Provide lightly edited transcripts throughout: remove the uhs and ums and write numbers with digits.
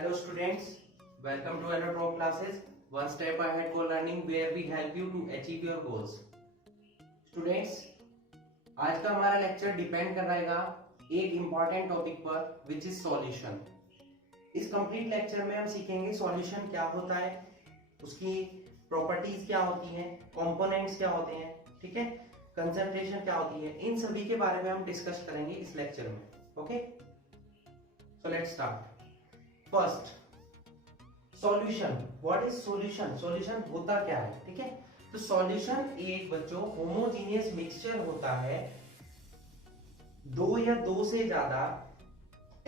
Hello students, welcome to our top classes, one step ahead for learning where we help you to achieve your goals. Students, आज का हमारा lecture depend कर रहेगा एक important topic पर which is solution. इस complete lecture में हम सीखेंगे सॉल्यूशन क्या होता है, उसकी प्रॉपर्टीज क्या होती हैं, कंपोनेंट्स क्या होते हैं, ठीक है, कंसंट्रेशन क्या होती है, इन सभी के बारे में हम डिस्कस करेंगे इस लेक्चर में। Okay, so let's start. First, solution. What is solution? Solution होता क्या है, ठीक है। तो सॉल्यूशन एक बच्चों होमोजीनियस मिक्सचर होता है दो या दो से ज्यादा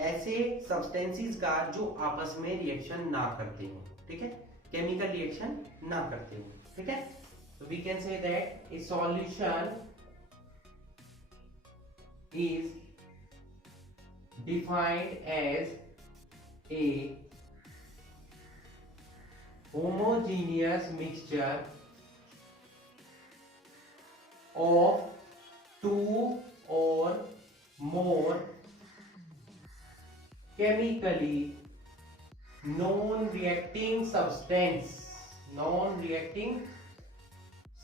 ऐसे सब्सटेंसेस का जो आपस में रिएक्शन ना करते हो, ठीक है, केमिकल रिएक्शन ना करते हो, ठीक है। तो we can say that a solution is defined as a homogeneous mixture of two or more chemically non-reacting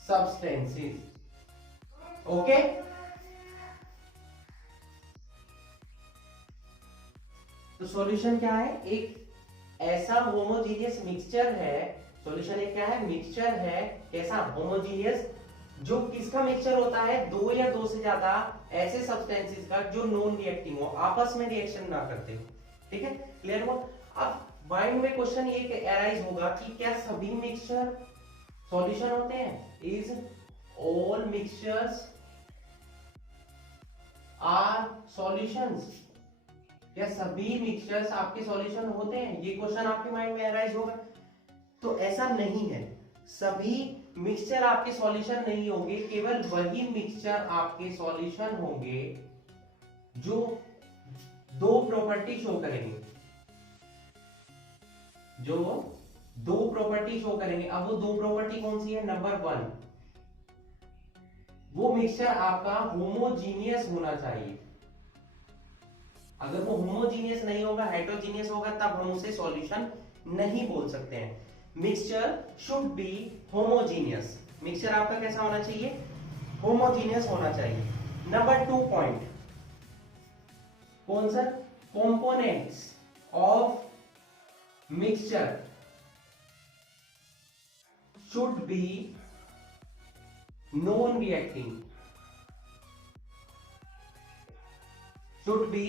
substances. Okay, तो सॉल्यूशन क्या है? एक ऐसा होमोजीनियस मिक्सचर है। सॉल्यूशन एक क्या है? मिक्सचर है। कैसा? होमोजीनियस, जो किसका मिक्सचर होता है? दो या दो से ज्यादा ऐसे सब्सटेंसेस का जो नॉन रिएक्टिंग हो, आपस में रिएक्शन ना करते हो, ठीक है। क्लियर हुआ? अब माइंड में क्वेश्चन ये अराइज होगा कि क्या सभी मिक्सचर सॉल्यूशन होते हैं? Is all mixtures are solutions? क्या सभी मिक्सचर्स आपके सॉल्यूशन होते हैं? ये क्वेश्चन आपके माइंड में अराइज होगा। तो ऐसा नहीं है, सभी मिक्सचर आपके सॉल्यूशन नहीं होंगे। केवल वही मिक्सचर आपके सॉल्यूशन होंगे जो दो प्रॉपर्टी शो करेंगे, जो दो प्रॉपर्टी शो करेंगे। अब वो दो प्रॉपर्टी कौन सी है? नंबर वन, वो मिक्सचर आपका होमोजीनियस होना चाहिए। अगर वो होमोजीनियस नहीं होगा, हेटेरोजीनियस होगा, तब हम उसे सॉल्यूशन नहीं बोल सकते हैं। Mixture should be homogeneous. Mixture आपका कैसा होना चाहिए? होमोजीनियस होना चाहिए। नंबर 2 पॉइंट कौन सा? Components of mixture should be non reacting, should be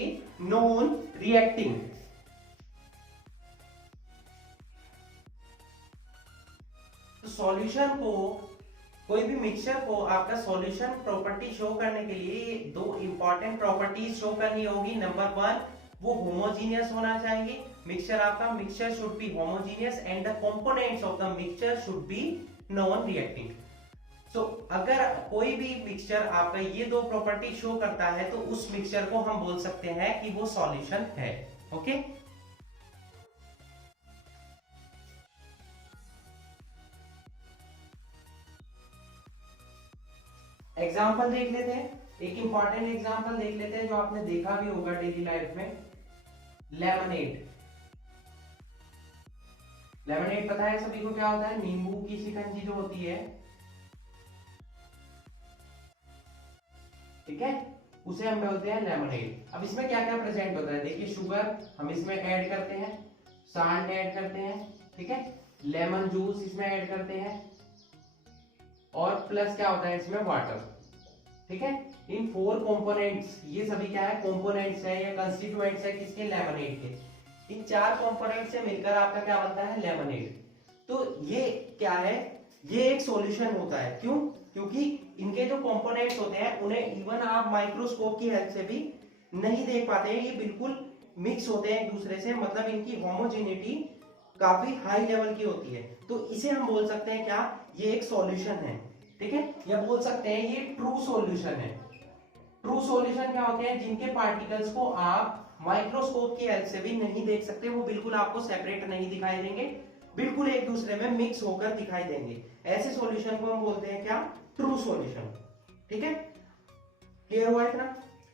non-reacting। तो सॉल्यूशन को, कोई भी मिक्सचर को आपका सॉल्यूशन प्रॉपर्टी शो करने के लिए दो इंपॉर्टेंट प्रॉपर्टीज शो करनी होगी। नंबर वन, वो होमोजीनियस होना चाहिए मिक्सचर आपका। Mixture should be homogeneous and the components of the mixture should be non reacting. तो अगर कोई भी मिक्सचर आपका ये दो प्रॉपर्टी शो करता है तो उस मिक्सचर को हम बोल सकते हैं कि वो सॉल्यूशन है। ओके, एग्जाम्पल देख लेते हैं। एक इंपॉर्टेंट एग्जाम्पल देख लेते हैं जो आपने देखा भी होगा डेली लाइफ में। लेमनेड। लेमनेड पता है सभी को क्या होता है? नींबू की शिकंजी जो होती है, ठीक है, उसे हम बोलते हैं लेमनेड। अब इसमें क्या क्या प्रेजेंट होता है? देखिए, शुगर हम इसमें ऐड करते हैं, साल्ट ऐड करते हैं, ठीक है, लेमन जूस इसमें ऐड करते हैं, और प्लस क्या होता है इसमें? वाटर, ठीक है। इन 4 कंपोनेंट्स, ये सभी क्या है? कंपोनेंट्स है या कंस्टिट्यूएंट्स है किसके? लेमनेड के। इन 4 कंपोनेंट से मिलकर आपका क्या बनता है? लेमनेड। तो ये क्या है? ये एक सॉल्यूशन होता है। क्यों? क्योंकि इनके जो कंपोनेंट्स होते हैं उन्हें इवन आप माइक्रोस्कोप की हेल्प से भी नहीं देख पाते हैं। ये बिल्कुल मिक्स होते हैं एक दूसरे से, मतलब इनकी होमोजेनिटी काफी हाई लेवल की होती है। तो इसे हम बोल सकते हैं क्या? ये एक सॉल्यूशन है, ठीक है। या बोल सकते हैं ये ट्रू सॉल्यूशन है। ट्रू सॉल्यूशन क्या होते हैं? जिनके पार्टिकल्स को आप माइक्रोस्कोप की हेल्प से भी नहीं देख सकते, वो बिल्कुल आपको सेपरेट नहीं दिखाई देंगे, बिल्कुल एक दूसरे में मिक्स होकर दिखाई देंगे। ऐसे सॉल्यूशन को हम बोलते हैं क्या? ट्रू सॉल्यूशन, ठीक है। क्लियर हुआ इतना?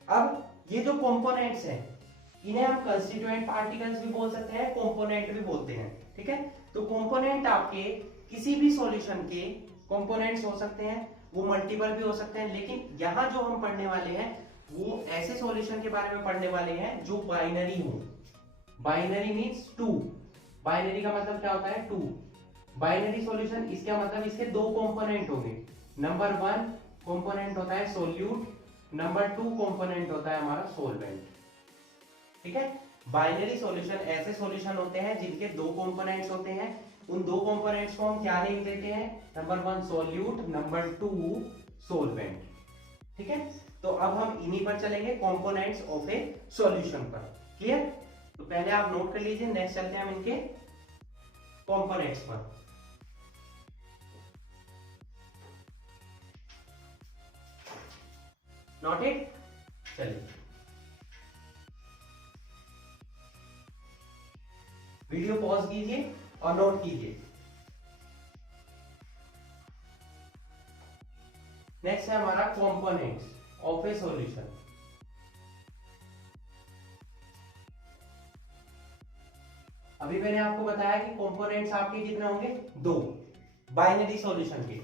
अब ये जो कंपोनेंट्स हैं इन्हें हम कंस्टिट्यूएंट पार्टिकल्स भी बोल सकते हैं, कंपोनेंट भी बोलते हैं, ठीक है। तो कंपोनेंट आपके किसी भी सॉल्यूशन के कंपोनेंट्स हो सकते हैं, वो मल्टीपल भी हो सकते हैं, लेकिन यहां जो हम पढ़ने वाले हैं वो ऐसे सॉल्यूशन के बारे में पढ़ने वाले हैं जो बाइनरी हो। बाइनरी मींस टू, बाइनरी का मतलब क्या होता है, टू। बाइनरी सॉल्यूशन इसका मतलब इसके दो कंपोनेंट होंगे। नंबर वन कंपोनेंट होता है सोल्यूट, नंबर टू कंपोनेंट होता है हमारा सोलवेंट, ठीक है। बाइनरी सॉल्यूशन ऐसे सॉल्यूशन होते हैं जिनके दो कंपोनेंट्स होते हैं। उन दो कंपोनेंट्स को हम क्या नेम देते हैं, number one solute, number two solvent, ठीक है। तो अब हम इन्हीं पर चलेंगे, कंपोनेंट्स ऑफ ए सॉल्यूशन पर। क्लियर? तो पहले आप नोट कर लीजिए, नेक्स्ट चलते हैं हम इनके कंपोनेंट्स पर। Note it? चलिए वीडियो पॉज कीजिए और नोट कीजिए। नेक्स्ट है हमारा कंपोनेंट्स ऑफ ए सॉल्यूशन। अभी मैंने आपको बताया कि कंपोनेंट्स आपके कितने होंगे, दो, बाइनरी सॉल्यूशन के।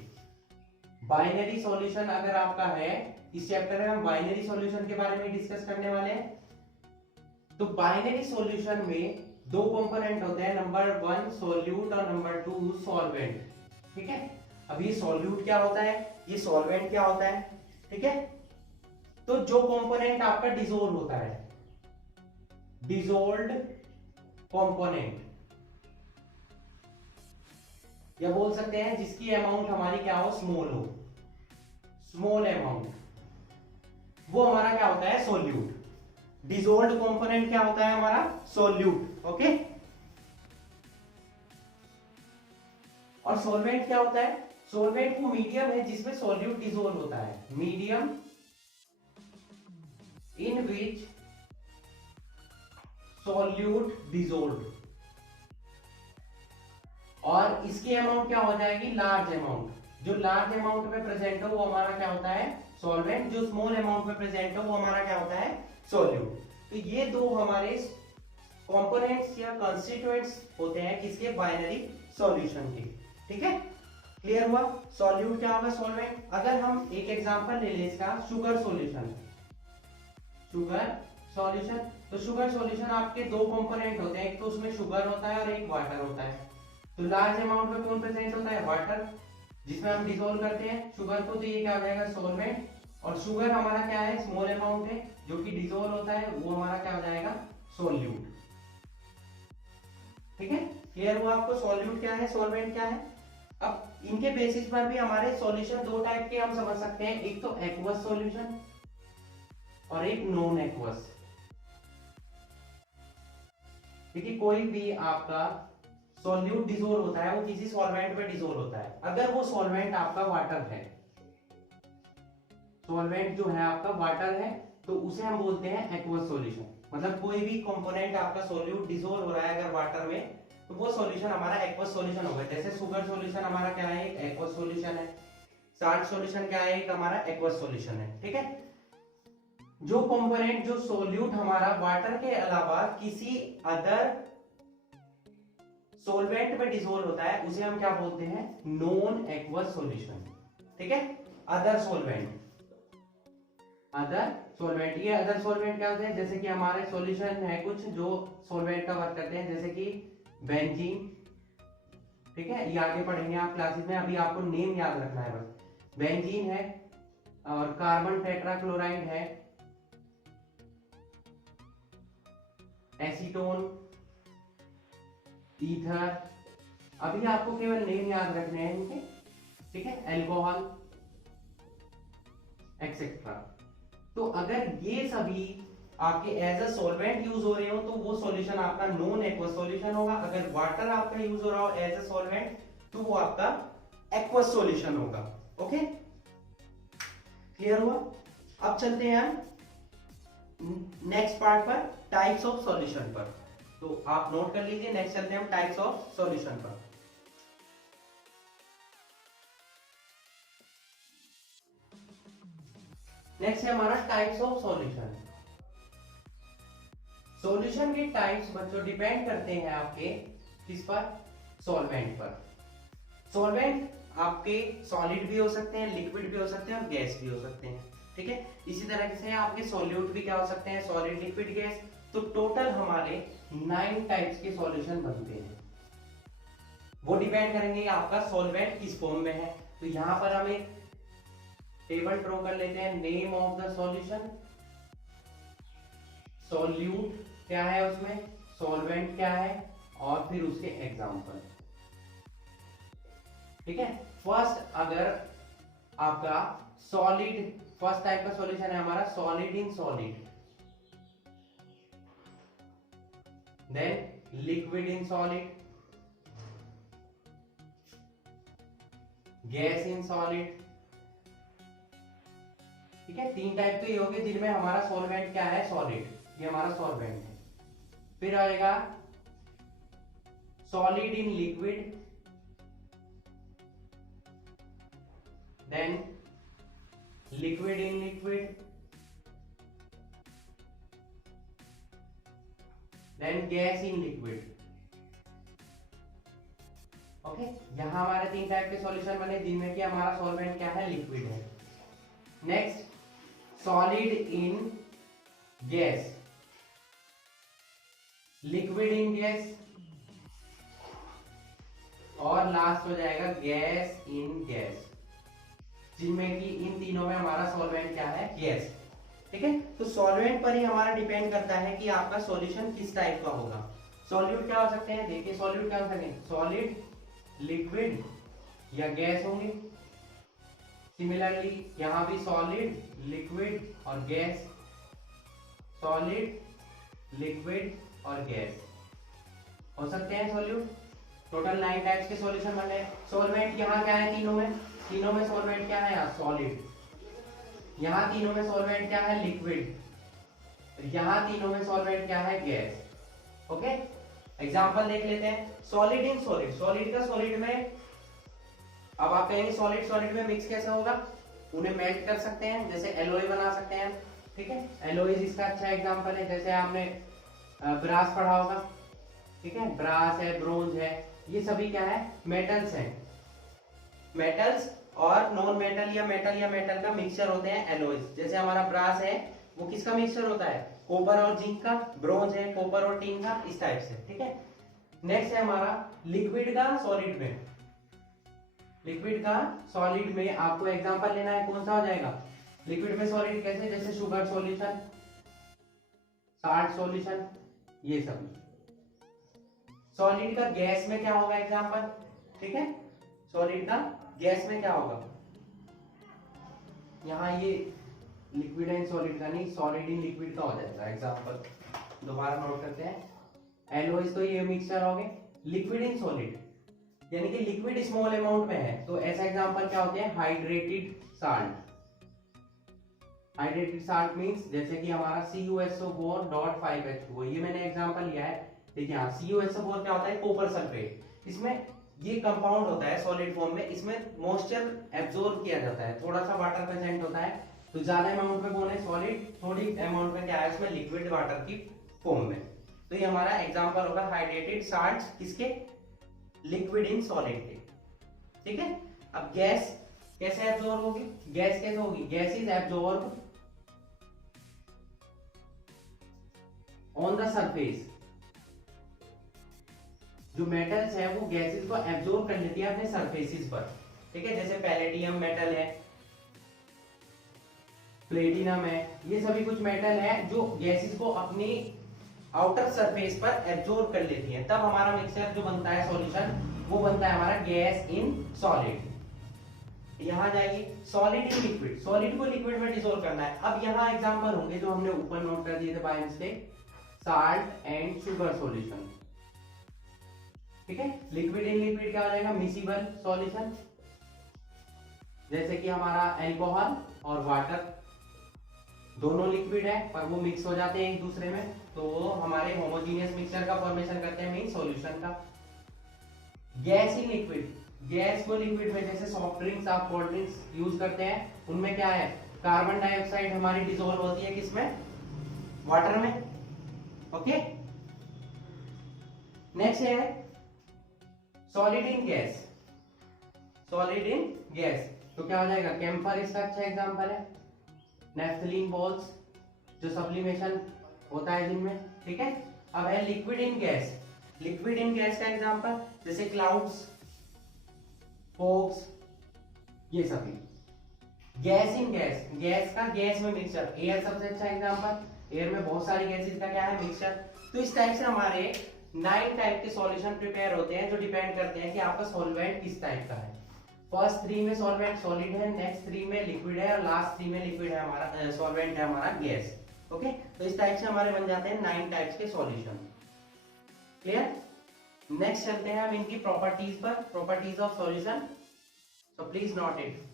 बाइनरी सॉल्यूशन अगर आपका है, इस चैप्टर में हम बाइनरी सॉल्यूशन के बारे में डिस्कस करने वाले हैं। तो बाइनरी सॉल्यूशन में दो कंपोनेंट होते हैं, नंबर वन सोल्यूट और नंबर टू सॉल्वेंट, ठीक है। अब ये सोल्यूट क्या होता है, ये सॉल्वेंट क्या होता है, ठीक है। तो जो कंपोनेंट आपका डिसोल्व होता है, डिसोल्व्ड कंपोनेंट, या बोल सकते हैं जिसकी अमाउंट हमारी क्या हो, स्मॉल हो, स्मॉल अमाउंट, वो हमारा क्या होता है, सोल्यूट। डिसोल्व्ड कंपोनेंट क्या होता है हमारा, सोल्यूट, ओके। और सॉल्वेंट क्या होता है, सॉल्वेंट वो मीडियम है जिसमें सॉल्यूट डिसोल्व होता है, medium in which solute dissolve. और इसकी अमाउंट क्या हो जाएगी, लार्ज अमाउंट। जो लार्ज अमाउंट में प्रेजेंट हो वो हमारा क्या होता है, सॉल्वेंट। जो स्मॉल अमाउंट में प्रेजेंट हो वो हमारा क्या होता है, सॉल्यूट। तो ये दो हमारे कंपोनेंट्स या कंस्टिट्यूएंट्स होते हैं किसके, बाइनरी सॉल्यूशन के, ठीक है। क्लियर हुआ? सॉल्यूट क्या होगा, सॉल्वेंट। अगर हम एक एग्जांपल ले लें इसका, शुगर सॉल्यूशन, शुगर सॉल्यूशन। तो शुगर सॉल्यूशन आपके दो कंपोनेंट होते हैं, एक तो उसमें शुगर होता है और एक वाटर होता है। तो लार्ज अमाउंट में कौन प्रेजेंट होता है, वाटर, जिसमें हम डिसॉल्व करते हैं शुगर को, तो ये क्या हो जाएगा, सॉल्वेंट। और शुगर हमारा क्या है, स्मॉल अमाउंट है जो कि डिसॉल्व होता है, वो हमारा क्या हो जाएगा, सोल्यूट, ठीक है। क्लियर हुआ आपको, सॉल्यूट क्या है, सॉल्वेंट क्या है। अब इनके बेसिस पर भी हमारे सॉल्यूशन दो टाइप के हम समझ सकते हैं, एक तो एक्वस सॉल्यूशन और एक नॉन एक्वस। देखिए कोई भी आपका सॉल्यूट डिसॉल्व होता है वो किसी सॉल्वेंट में डिसॉल्व होता है। अगर वो सॉल्वेंट आपका वाटर है, सॉल्वेंट जो है आपका वाटर है, तो उसे हम बोलते हैं एक्वस सॉल्यूशन। मतलब कोई भी कंपोनेंट आपका सॉल्यूट डिसॉल्व हो रहा है अगर वाटर में, तो वो सॉल्यूशन हमारा एक्वस सॉल्यूशन होगा। जैसे शुगर सॉल्यूशन हमारा क्या है, एक एक्वस सॉल्यूशन है। साल्ट सॉल्यूशन क्या है, एक हमारा एक्वस सॉल्यूशन है, ठीक है। जो कंपोनेंट, जो सॉल्यूट हमारा वाटर के अलावा किसी अदर सॉल्वेंट में डिसॉल्व होता है, उसे हम क्या बोलते हैं, नॉन एक्वस सॉल्यूशन, ठीक है। अदर सॉल्वेंट, अदर सॉल्वेंट, ये अदर सॉल्वेंट क्या होते हैं, जैसे कि हमारे सॉल्यूशन है कुछ जो सॉल्वेंट का वर्क करते हैं, जैसे कि बेंजीन, ठीक है। ये आगे पढ़ेंगे आप क्लासेस में, अभी आपको नेम याद रखना है बस। बेंजीन है और कार्बन टेट्राक्लोराइड है, एसीटोन, ईथर, अभी आपको केवल नेम याद रखने हैं इनके, ठीक है। Alcohol etcetera. तो अगर ये सभी आपके एज अ सॉल्वेंट यूज हो रहे हो तो वो सॉल्यूशन आपका नॉन एक्वस सॉल्यूशन होगा। अगर वाटर आपका यूज हो रहा हो एज अ सॉल्वेंट तो वो आपका एक्वस सॉल्यूशन होगा, ओके। क्लियर हुआ? अब चलते हैं हम नेक्स्ट पार्ट पर, टाइप्स ऑफ सॉल्यूशन पर। तो आप नोट कर लीजिए, नेक्स्ट चलते हैं हम टाइप्स ऑफ सॉल्यूशन पर। नेक्स्ट है हमारा टाइप्स ऑफ सॉल्यूशन। सॉल्यूशन के टाइप्स बच्चों डिपेंड करते हैं आपके किस पर, सॉल्वेंट पर। सॉल्वेंट आपके सॉलिड भी हो सकते हैं, लिक्विड भी हो सकते हैं और गैस भी हो सकते हैं, ठीक है। इसी तरह से आपके सॉल्यूट भी क्या हो सकते हैं, सॉलिड, लिक्विड, गैस। तो टोटल हमारे 9 टाइप्स के सॉल्यूशन बनते हैं। वो डिपेंड करेंगे आपका सॉल्वेंट किस फॉर्म में है। तो यहां पर हम एक टेबल ड्रॉ कर लेते हैं। Name of the solution, solute क्या है उसमें, सॉल्वेंट क्या है, और फिर उसके एग्जांपल, ठीक है। फर्स्ट अगर आपका सॉलिड, फर्स्ट टाइप का सॉल्यूशन है हमारा solid in solid, then liquid in solid, gas in solid, ठीक है। 3 टाइप के हो गए जिनमें हमारा सॉल्वेंट क्या है, सॉलिड, ये हमारा सॉल्वेंट है। फिर आएगा solid in liquid, then liquid in liquid, then gas in liquid. Okay, यहां हमारे 3 टाइप के सॉल्यूशन बने जिनमें कि हमारा सॉल्वेंट क्या है, लिक्विड है। Next solid in gas, liquid in gas, और लास्ट हो जाएगा गैस इन गैस, जिनमें कि इन तीनों में हमारा सॉल्वेंट क्या है, गैस, ठीक है। तो सॉल्वेंट पर ही हमारा डिपेंड करता है कि आपका सॉल्यूशन किस टाइप का होगा। सॉल्यूट क्या हो सकते हैं, देखिए सॉल्यूट क्या हो सकते हैं, सॉलिड, लिक्विड या गैस होंगे। सिमिलरली यहां भी सॉलिड, लिक्विड और गैस, सॉलिड, लिक्विड और गैस हो सकते हैं सॉल्यूट। टोटल 9 टाइप्स के सॉल्यूशन बने। सॉल्वेंट यहाँ क्या है, तीनों में सॉल्वेंट क्या है, यहाँ सॉलिड, यहाँ तीनों में सॉल्वेंट क्या है, लिक्विड, यहाँ तीनों में सॉल्वेंट क्या है, गैस। ओके, एग्जांपल देख लेते हैं। सॉलिड इन सॉलिड, सॉलिड का सॉलिड में, अब आप कहेंगे सॉलिड सॉलिड में मिक्स कैसे होगा, उन्हें मेल्ट कर सकते हैं, जैसे एलॉय बना सकते हैं, ठीक है। एलॉय इसका अच्छा एग्जांपल है, जैसे आपने ब्रास पढ़ा होगा, ठीक है। ब्रास है, ब्रोंज है, ये सभी क्या है, मेटल्स हैं। मेटल्स और नॉन मेटल या मेटल का मिक्सचर होते हैं एलॉयज। जैसे हमारा ब्रास है वो किसका मिक्सचर होता है, कॉपर और जिंक का। ब्रोंज है कॉपर और टिन का, इस टाइप से, ठीक है। नेक्स्ट है हमारा लिक्विड का सॉलिड में, लिक्विड का सॉलिड में आपको एग्जांपल लेना है, कौन सा हो जाएगा, लिक्विड में सॉलिड कैसे, जैसे शुगर सॉल्यूशन, साल्ट सॉल्यूशन, ये सब। सॉलिड का गैस में क्या होगा एग्जांपल, ठीक है। सॉलिड का गैस में क्या होगा, यहाँ ये लिक्विड एंड सॉलिड का नहीं, सॉलिड इन लिक्विड का हो जाएगा एग्जांपल। दोबारा नोट करते हैं, एलओएस तो ये मिक्सचर हो गए। लिक्विड इन सॉलिड यानी कि लिक्विड स्मॉल अमाउंट में है, तो ऐसा एग्जांपल क्या होते हैं, hydrated salt. Hydrated salt means जैसे कि हमारा CuSO4.5H2O, ये मैंने एग्जांपल लिया है। देखिए हाँ, CuSO4 क्या होता है, कॉपर सल्फेट। इसमें ये कंपाउंड होता है सॉलिड फॉर्म में, इसमें मॉइस्चर एब्जॉर्ब किया जाता है, थोड़ा सा वाटर प्रेजेंट होता है, तो ज्यादा अमाउंट में कौन है, सॉलिड, थोड़ी अमाउंट में क्या है, उसमें लिक्विड वाटर की फॉर्म में। तो ये हमारा एग्जांपल होगा हाइड्रेटेड साल्ट्स, किसके, लिक्विड इन सॉलिड के, ठीक है। अब गैस कैसे एब्जॉर्ब होगी, गैस कैसे होगी, gas is absorb on the surface. जो मेटल्स है वो गैसेस को एब्जॉर्ब कर लेती है अपने सरफेसेस पर, ठीक है। जैसे पैलेडियम मेटल है, प्लेटिनम है, ये सभी कुछ मेटल है जो गैसेस को अपनी आउटर सरफेस पर एब्जॉर्ब कर लेती है। तब हमारा मिक्सचर जो बनता है सॉल्यूशन, वो बनता है हमारा गैस इन सॉलिड। यहां जाइए, सॉलिड इन लिक्विड, सॉलिड को लिक्विड में डिसॉल्व करना है। अब यहाँ एग्जांपल होंगे जो हमने ऊपर नोट कर दिए थे by mistake, salt and sugar solution, ठीक है। लिक्विड इन लिक्विड क्या हो जाएगा, मिसिबल सॉल्यूशन, जैसे कि हमारा अल्कोहल और वाटर, दोनों लिक्विड है पर वो मिक्स हो जाते हैं एक दूसरे में, तो हमारे होमोजेनियस मिक्सचर का फॉर्मेशन करते हैं मीन सॉल्यूशन का। गैस इन लिक्विड, गैस को लिक्विड में, जैसे सॉफ्ट ड्रिंक्स, आप कोल्ड ड्रिंक्स यूज करते हैं, उनमें क्या है, कार्बन डाइऑक्साइड हमारी डिसॉल्व होती है किसमें, वाटर में, ओके, नेक्स्ट है solid in gas. Solid in gas तो क्या हो जाएगा, कैम्फर इसका अच्छा एग्जांपल है, नेफ्थलीन बॉल्स जो सब्लिमेशन होता है जिनमें, ठीक है। अब है liquid in gas. Liquid in gas का एग्जांपल जैसे क्लाउड्स, फोग्स, ये सभी। गैस इन गैस, गैस का गैस में मिक्सचर, एयर सबसे अच्छा एग्जांपल, एयर में बहुत सारी गैसेस का क्या है, मिक्सचर। तो इस टाइप से हमारे 9 टाइप के सॉल्यूशन प्रिपेयर होते हैं जो डिपेंड करते हैं कि आपका सॉल्वेंट किस टाइप का है। फर्स्ट 3 में सॉल्वेंट सॉलिड है, नेक्स्ट 3 में लिक्विड है और लास्ट 3 में लिक्विड है हमारा, सॉल्वेंट है हमारा गैस। ओके, तो इस टाइप से हमारे बन जाते हैं 9 टाइप्स के सॉल्यूशन। क्लियर। नेक्स्ट चलते हैं हम इनकी प्रॉपर्टीज पर, properties of solution. So please note it.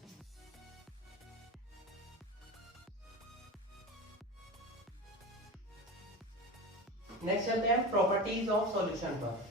Next चलते हैं प्रॉपर्टीज ऑफ सॉल्यूशन पर।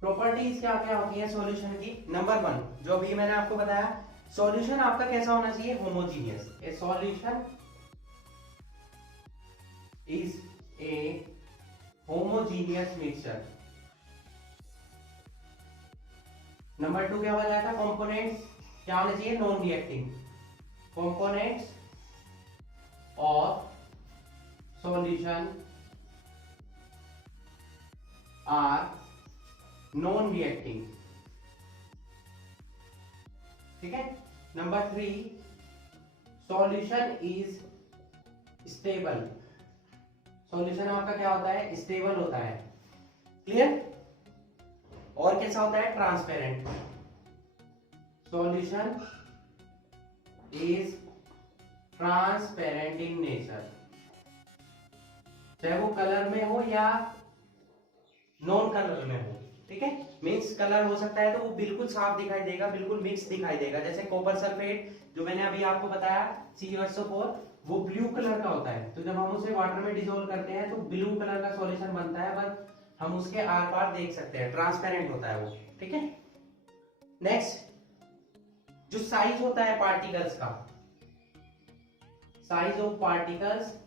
प्रॉपर्टीज क्या क्या होती है सॉल्यूशन की। नंबर 1 जो अभी मैंने आपको बताया, सॉल्यूशन आपका कैसा होना चाहिए, homogeneous. A solution is a homogeneous mixture. Number 2 क्या हो जाएगा, कंपोनेंट्स क्या होने चाहिए, non reacting. Components of solution are non reacting, ठीक है। Number 3 solution is stable. Solution आपका क्या होता है, स्टेबल होता है। क्लियर। और कैसा होता है, transparent. Solution is transparent in nature, चाहे वो कलर में हो या नॉन कलर में हो, ठीक है। मिक्स कलर हो सकता है तो वो बिल्कुल साफ दिखाई देगा, बिल्कुल मिक्स दिखाई देगा। जैसे कॉपर सल्फेट जो मैंने अभी आपको बताया CuSO4, वो ब्लू कलर का होता है, तो जब हम उसे वाटर में डिसॉल्व करते हैं तो ब्लू कलर का सॉल्यूशन बनता है, बस हम उसके आर पार देख सकते हैं, ट्रांसपेरेंट होता है वो, ठीक है। नेक्स्ट जो साइज होता है पार्टिकल्स का, size of particles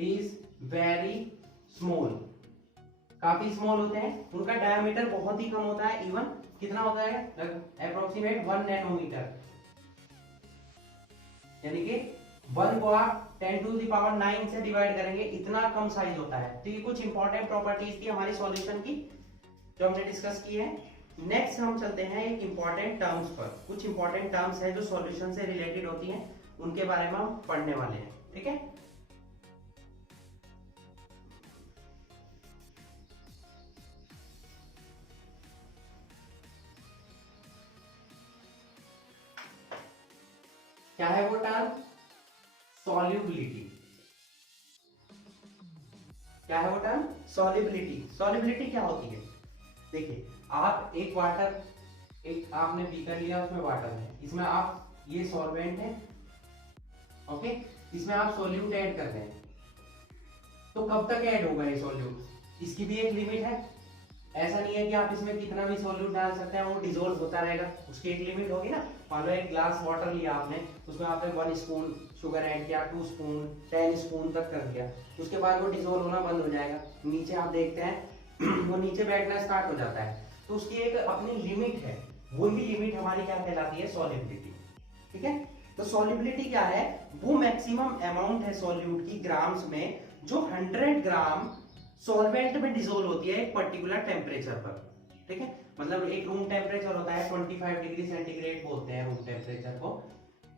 is very small. काफी स्मॉल होते हैं, उनका डायमीटर बहुत ही कम होता है, इवन कितना होता है, अप्रोक्सीमेट 1 नैनोमीटर, यानी कि 1 को आप 10⁹ से डिवाइड करेंगे, इतना कम साइज होता है। तो ये कुछ इंपॉर्टेंट प्रॉपर्टीज थी हमारी सॉल्यूशन की जो हमने डिस्कस की है। नेक्स्ट हम चलते हैं एक इंपॉर्टेंट टर्म्स पर। कुछ इंपॉर्टेंट टर्म्स है जो सॉल्यूशन से रिलेटेड होती हैं, उनके बारे में हम पढ़ने वाले हैं, ठीक है। क्या है वो टर्म, सॉल्युबिलिटी। क्या है वो टर्म, सॉल्युबिलिटी। सॉल्युबिलिटी क्या होती है, देखिए आप एक वाटर, एक आपने बीकर लिया, उसमें वाटर है, इसमें आप ये सॉल्वेंट है, ओके, इसमें आप सॉल्यूट ऐड कर रहे हैं, तो कब तक ऐड होगा ये सॉल्यूट, इसकी भी एक लिमिट है। ऐसा नहीं है कि आप इसमें कितना भी सॉल्यूट डाल सकते हैं, वो डिसॉल्व होता रहेगा, उसकी एक लिमिट होगी ना। मान लो एक ग्लास वाटर लिया आपने, उसमें आपने 1 स्पून शुगर ऐड किया, 2 स्पून, 10 स्पून तक कर दिया, उसके बाद वो डिसॉल्व होना बंद हो जाएगा, नीचे आप देखते हैं वो नीचे बैठना स्टार्ट हो जाता है, तो उसकी एक अपनी लिमिट है, वही लिमिट हमारी क्या कहलाती है, सॉल्युबिलिटी, ठीक है। तो सॉल्युबिलिटी क्या है, वो मैक्सिमम अमाउंट है सॉल्यूट की ग्राम्स में, जो 100 ग्राम सॉल्वेंट में डिसॉल्व होती है एक पर्टिकुलर टेम्परेचर पर, ठीक है। मतलब एक रूम टेम्परेचर होता है 25 डिग्री सेंटीग्रेड बोलते हैं रूम टेम्परेचर को,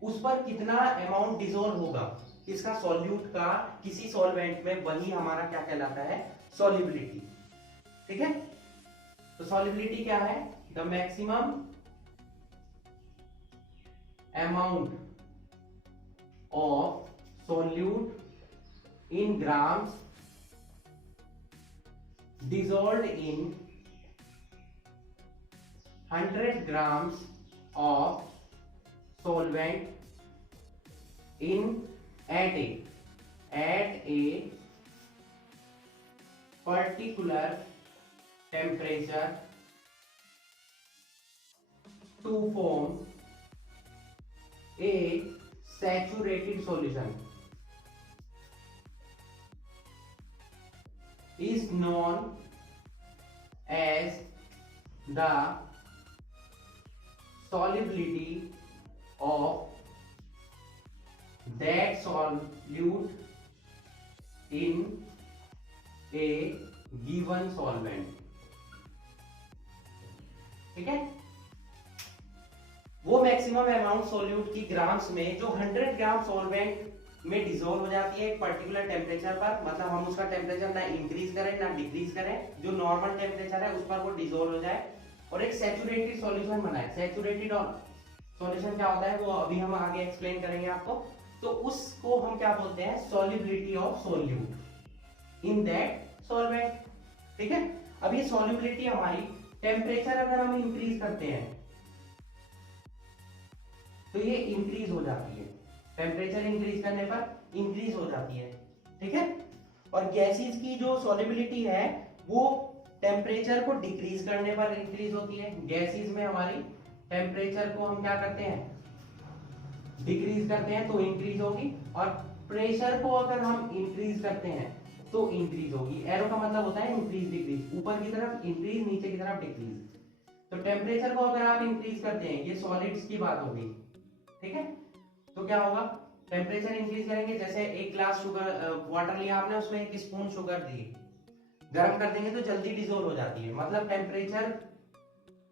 उस पर कितना अमाउंट डिसॉल्व होगा इसका सॉल्यूट का किसी सॉल्वेंट में, वही हमारा क्या कहलाता है, सॉल्युबिलिटी, ठीक है। तो सॉल्युबिलिटी क्या है, the maximum amount of solute in grams dissolved in 100 grams of solvent at a particular temperature to form a saturated solution is known as the solubility of that solute in a given solvent. ठीक है, वो maximum amount solute की grams में जो 100 ग्राम solvent में dissolve हो जाती है एक पर्टिकुलर टेम्परेचर पर, मतलब हम उसका टेम्परेचर ना इंक्रीज करें ना डिक्रीज करें, जो नॉर्मल टेम्परेचर है उस पर वो डिसॉल्व हो जाए और एक सैचुरेटेड सॉल्यूशन बनाए। सैचुरेटेड सॉल्यूशन क्या होता है वो अभी हम आगे एक्सप्लेन करेंगे आपको। तो उसको हम क्या बोलते हैं, solubility of solute in that solvent. ठीक है, अब ये सॉल्युबिलिटी हमारी टेम्परेचर अगर हम इंक्रीज करते हैं तो ये इंक्रीज हो जाती है, टेम्परेचर इंक्रीज करने पर इंक्रीज हो जाती है। ठीक है, और गैसेस की जो सॉल्युबिलिटी है वो टेम्परेचर को डिक्रीज करने पर इंक्रीज होती है। गैसेस में हमारी टेम्परेचर को हम क्या करते हैं, डिक्रीज करते हैं तो इंक्रीज होगी, और प्रेशर को अगर हम इंक्रीज करते हैं तो इंक्रीज होगी। एरो का मतलब होता है इंक्रीज डिक्रीज, ऊपर की तरफ इंक्रीज नीचे की तरफ डिक्रीज। तो टेम्परेचर को अगर आप इंक्रीज करते हैं, ये सॉलिड्स की बात होगी। ठीक है, तो क्या होगा, टेम्परेचर इंक्रीज करेंगे, जैसे एक ग्लास शुगर वाटर लिया आपने, उसमें 1 स्पून शुगर दी, गर्म कर देंगे तो जल्दी डिसॉल्व हो जाती है। मतलब टेम्परेचर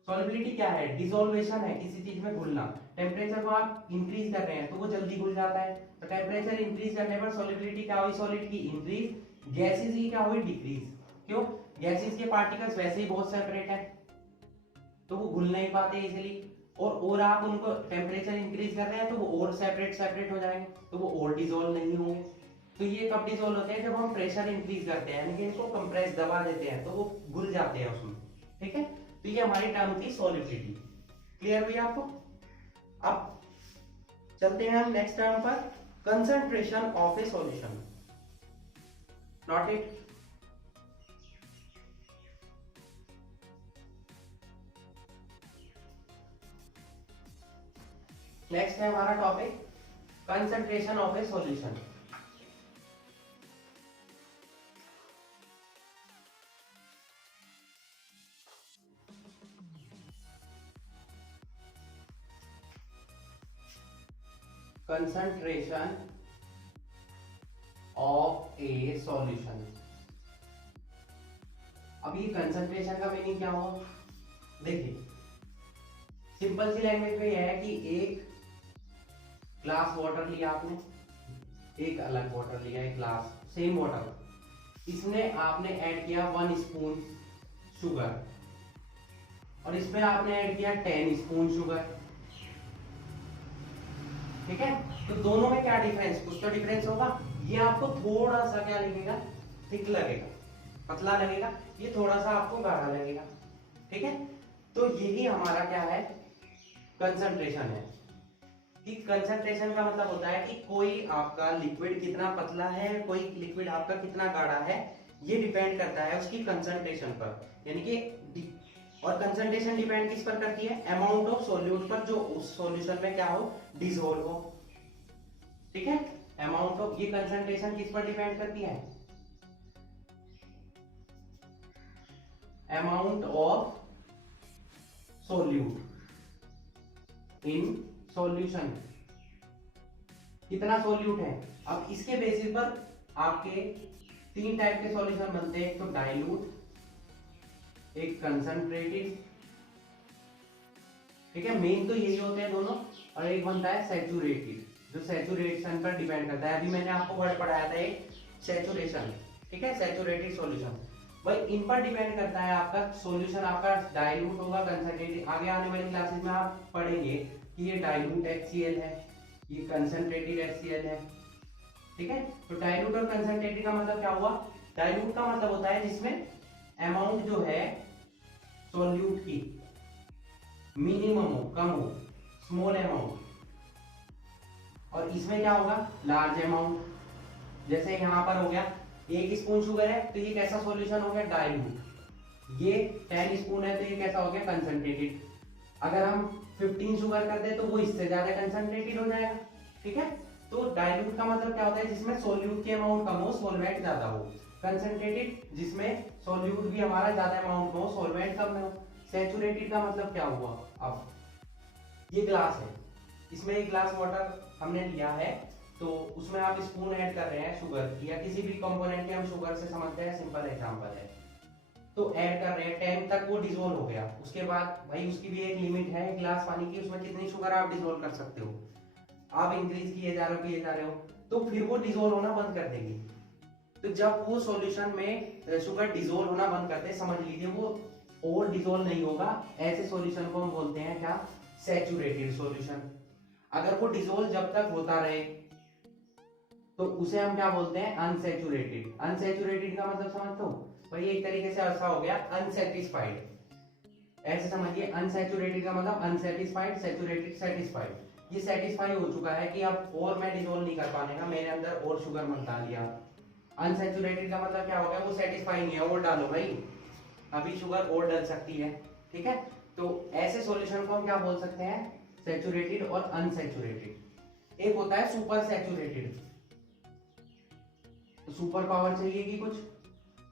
सॉल्युबिलिटी क्या है, डिसॉल्वेशन है, किसी चीज में घुलना। टेम्परेचर को आप इंक्रीज कर रहे हैं तो वो जल्दी घुल जाता है। तो टेम्परेचर इंक्रीज करने पर सॉल्युबिलिटी क्या हुई, सॉलिड की इंक्रीज, गैसेस की क्या हुई, डिक्रीज। क्यों, गैसेस के पार्टिकल्स वैसे ही बहुत सेपरेट है तो वो घुल नहीं पाते इजीली, और आप उनको टेम्परेचर इंक्रीज कर रहे हैं तो वो और सेपरेट हो जाएंगे, तो वो और डिसॉल्व नहीं होंगे। तो ये कब डिसॉल्व होते हैं, जब हम प्रेशर इंक्रीज करते हैं, यानी कि इनको कंप्रेस दबा देते हैं तो वो घुल जाते हैं उसमें। ठीक है, तो ये हमारी टर्म थी सॉल्युबिलिटी। क्लियर हुई आपको? अब चलते हैं हम नेक्स्ट टर्म पर, concentration of A solution. Not it, next है हमारा topic concentration of A solution. Concentration of A solution. अब ये कंसंट्रेशन का मीनिंग क्या होगा, देखिए सिंपल सी लैंग्वेज में यह है कि एक ग्लास वाटर लिया आपने, एक अलग वाटर लिया, एक ग्लास सेम वाटर, इसमें आपने ऐड किया 1 स्पून शुगर और इसमें आपने ऐड किया 10 स्पून शुगर। ठीक है, तो दोनों में क्या डिफरेंस, कुछ तो डिफरेंस होगा। ये आपको थोड़ा सा क्या लगेगा, थिक लगेगा, पतला लगेगा, ये थोड़ा सा आपको गाढ़ा लगेगा। ठीक है, तो यही हमारा क्या है, कंसंट्रेशन है। कि कंसंट्रेशन का मतलब होता है कि कोई आपका लिक्विड कितना पतला है, कोई लिक्विड आपका कितना गाढ़ा है, ये डिपेंड करता है उसकी कंसंट्रेशन पर। यानी कि और कंसंट्रेशन डिपेंड किस पर करती है, अमाउंट ऑफ सॉल्यूट पर, जो उस सॉल्यूशन में क्या हो, डिसॉल्व हो। ठीक है, अमाउंट ऑफ, ये कंसंट्रेशन किस पर डिपेंड करती है, amount of solute in solution, कितना सॉल्यूट है। अब इसके बेसिस पर आपके 3 टाइप के सॉल्यूशन बनते हैं, एक तो डाइल्यूट, एक कंसंट्रेटेड। ठीक है, मेन तो यही होते हैं दोनों, और एक बनता है सैचुरेटेड, जो सैचुरेशन पर डिपेंड करता है। अभी मैंने आपको वर्ड पढ़ाया था एक सैचुरेशन। ठीक है, सैचुरेटेड सॉल्यूशन, भाई इन पर डिपेंड करता है आपका सॉल्यूशन, आपका डाइल्यूट होगा, कंसंट्रेटेड। आगे आने वाली क्लासेस में आप पढ़ेंगे कि ये डाइल्यूट HCl है, ये कंसंट्रेटेड HCl है। ठीक है, तो डाइल्यूट और कंसंट्रेटेड का मतलब क्या हुआ, डाइल्यूट का मतलब होता है जिसमें अमाउंट जो है सॉल्यूट की मिनिमम हो, कम हो, स्मॉल अमाउंट, और इसमें क्या होगा, लार्ज अमाउंट। जैसे यहाँ पर हो गया 1 स्पून शुगर है तो ये कैसा सॉल्यूशन हो गया, डाइल्यूट। ये 10 स्पून है तो ये कैसा हो गया, कंसंट्रेटेड। अगर हम 15 शुगर कर दे तो वो इससे ज्यादा कंसंट्रेटेड हो जाएगा। ठीक है, तो डाइल्यूट का मतलब क्या होता है, जिसमें सोल्यूट की अमाउंट कम हो, सॉल्वेंट ज्यादा हो। कंसंट्रेटेड जिसमें सोल्यूट भी हमारा ज्यादा अमाउंट में हो, सॉल्वेंट कम में हो। सैचुरेटेड का मतलब क्या हुआ, अब ये ग्लास है, इसमें एक ग्लास वाटर हमने लिया है, तो उसमें आप स्पून ऐड कर रहे हैं शुगर की या किसी भी कंपोनेंट के, हम शुगर से समझते हैं, सिंपल एग्जांपल है। तो ऐड कर रहे हैं 10 तक, वो डिसोल्व हो गया। उसके बाद भाई उसकी भी एक लिमिट है गिलास पानी की, उसमें कितनी शुगर आप डिसोल्व कर सकते हो। आप इंक्रीज किए जा रहे हो तो फिर वो डिसोल्व होना बंद कर देगी। तो जब वो सॉल्यूशन में शुगर डिसोल्व होना बंद करते हैं, समझ लीजिए वो और डिसोल्व नहीं होगा। ऐसे सॉल्यूशन को हम बोलते हैं क्या, सैचुरेटेड सॉल्यूशन। अगर वो डिसोल्व जब तक होता रहे तो उसे हम क्या बोलते हैं, अनसैचुरेटेड। अनसैचुरेटेड का मतलब समझते हो भाई, एक तरीके से ऐसा हो गया अनसेटिस्फाइड। ऐसे समझिए, अनसैचुरेटेड का मतलब अनसेटिस्फाइड, सैचुरेटेड सेटिस्फाइड। ये सेटिस्फाई हो चुका है कि अब और मैं डिसोल्व नहीं कर पाने का, मेरे अंदर और शुगर मत डालिए। अनसैचुरेटेड का मतलब क्या हो गया, वो सेटिस्फाई नहीं है, और डालो भाई, अभी शुगर और डल सकती है। ठीक है, तो ऐसे सॉल्यूशन को हम क्या बोल सकते हैं, सैचुरेटेड और अनसैचुरेटेड। एक होता है सुपर सैचुरेटेड। तो सुपर पावर चाहिएगी कुछ,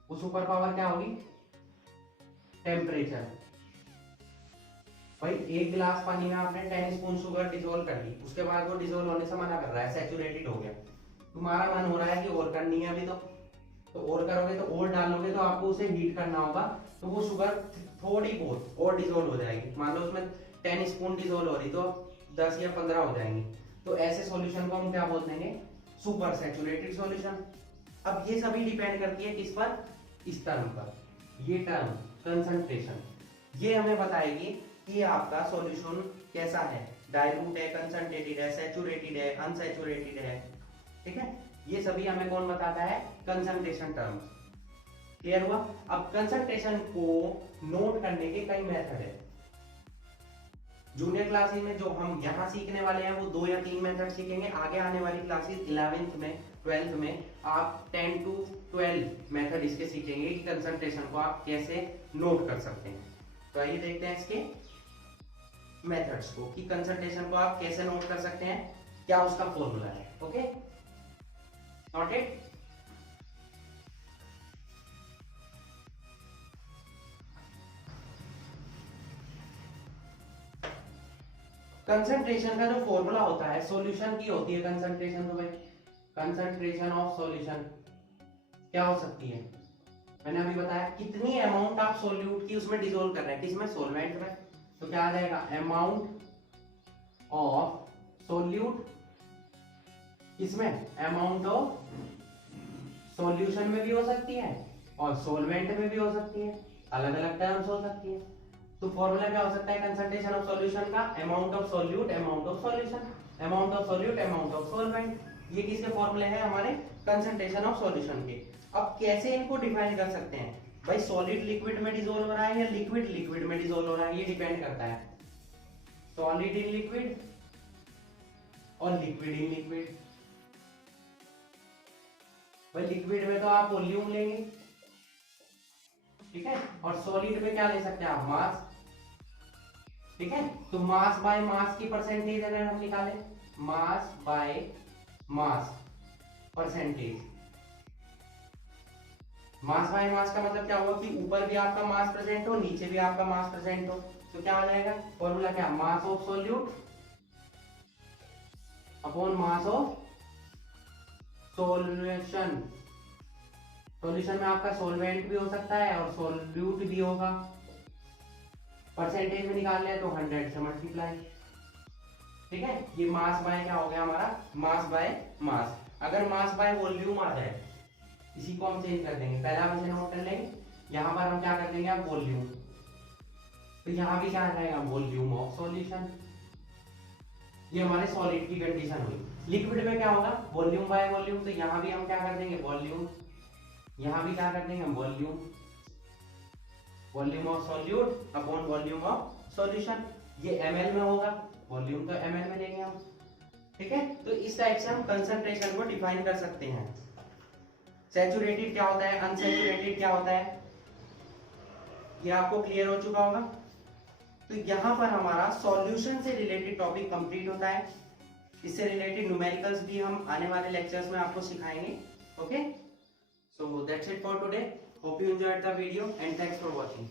वो सुपर पावर क्या होगी, टेम्परेचर। भाई एक गिलास पानी में आपने 10 स्पून शुगर डिसोल्व कर ली, उसके बाद वो डिसोल्व होने से मना कर रहा है, सैचुरेटेड हो गया। तुम्हारा मन हो रहा है कि और करनी है अभी, तो और करोगे, तो और डालोगे, तो आपको उसे हीट करना होगा, तो वो शुगर थोड़ी बहुत और डिसोल्व हो जाएगी। मान लो उसमें 10 स्पून डिसोल्व हो रही, तो 10 या 15 हो जाएंगी। तो ऐसे सॉल्यूशन को हम क्या बोल देंगे, सुपर सैचुरेटेड सॉल्यूशन। अब ये सभी डिपेंड करती है किस पर, इस टर्म पर। ये टर्म कंसंट्रेशन, ये हमें बताएगी कि आपका सॉल्यूशन कैसा है, डाइल्यूट है, कंसंट्रेटेड है, सैचुरेटेड है, अनसैचुरेटेड है। ठीक है, ये सभी हमें कौन बताता है, कंसंट्रेशन टर्म्स। क्लियर हुआ। अब कंसंट्रेशन को नोट करने के कई मेथड है। जूनियर क्लासेस में जो हम यहाँ सीखने वाले हैं वो 2 या 3 मेथड सीखेंगे। आगे आने वाली क्लासेस 11th में, 12th में आप 10 to 12 मेथड इसके सीखेंगे कि कंसंट्रेशन को आप कैसे नोट कर सकते हैं। तो आइए देखते हैं इसके मेथड्स को कि कंसंट्रेशन को आप कैसे नोट कर सकते हैं, क्या उसका फॉर्मूला है। Okay, noted. कंसंट्रेशन का जो फॉर्मूला होता है, सॉल्यूशन की होती है कंसंट्रेशन। तो भाई कंसंट्रेशन ऑफ सॉल्यूशन क्या हो सकती है, मैंने अभी बताया कितनी अमाउंट आप सोल्यूट की उसमें डिसोल्व कर रहे हैं, किसमें, सॉल्वेंट में। तो क्या आ जाएगा, अमाउंट ऑफ सोल्यूट, किसमें, अमाउंट ऑफ सॉल्यूशन में भी हो सकती है और सॉल्वेंट में भी हो सकती है, अलग अलग टर्म्स हो सकती है। तो फॉर्मूला क्या हो सकता है कंसंट्रेशन ऑफ सॉल्यूशन का, amount of solute, amount of solution, amount of solute, amount of solvent. ये किसके फॉर्मूले हैं, हमारे कंसंट्रेशन ऑफ सॉल्यूशन के। अब कैसे इनको डिफाइन कर सकते हैं, भाई सॉलिड लिक्विड में डिसोल्व हो रहा है या लिक्विड लिक्विड में डिसोल्व हो रहा है, ये डिपेंड करता है। सॉलिड इन लिक्विड और लिक्विड इन लिक्विड। भाई लिक्विड में तो आप वॉल्यूम लेंगे, ठीक है, और सॉलिड में क्या ले सकते हैं आप, मास। ठीक है, तो मास बाय मास की परसेंटेज अगर हम निकालें, mass by mass percentage, mass by mass का मतलब क्या हुआ कि ऊपर भी आपका मास प्रेजेंट हो, नीचे भी आपका मास प्रेजेंट हो। तो क्या आ जाएगा फॉर्मूला, क्या, mass of solute upon mass of solution. Solution में आपका सॉल्वेंट भी हो सकता है और सोल्यूट भी होगा। परसेंटेज में निकाल ले तो 100 से मल्टीप्लाई। ठीक है, ये मास बाय क्या हो गया हमारा, मास बाय मास। अगर मास बाय वॉल्यूम आ जाए, इसी को हम चेंज कर देंगे, पहला हम इसे नोट कर लेंगे, यहां पर हम क्या कर देंगे, अब वॉल्यूम। तो यहां भी क्या आ जाएगा, वॉल्यूम ऑफ सॉल्यूशन। ये हमारे सॉलिड की कंडीशन हुई। लिक्विड में क्या होगा, वॉल्यूम बाय वॉल्यूम। तो यहां भी हम क्या कर देंगे, वॉल्यूम, यहां भी क्या कर देंगे हम, volume, volume of solute upon volume of solution. ये ml में होगा, वॉल्यूम तो ml में लेंगे हम। ठीक है, तो इस टाइप से हम कंसंट्रेशन को डिफाइन कर सकते हैं। सैचुरेटेड क्या होता है, अनसैचुरेटेड क्या होता है, ये आपको क्लियर हो चुका होगा। तो यहाँ पर हमारा सॉल्यूशन से रिलेटेड टॉपिक कंप्लीट होता है। इससे रिलेटेड न्यूमेरिकल्स भी हम आने वाले लेक्चर्स में आपको सिखाएंगे। Okay, so that's it for today. Hope you enjoyed the video and thanks for watching.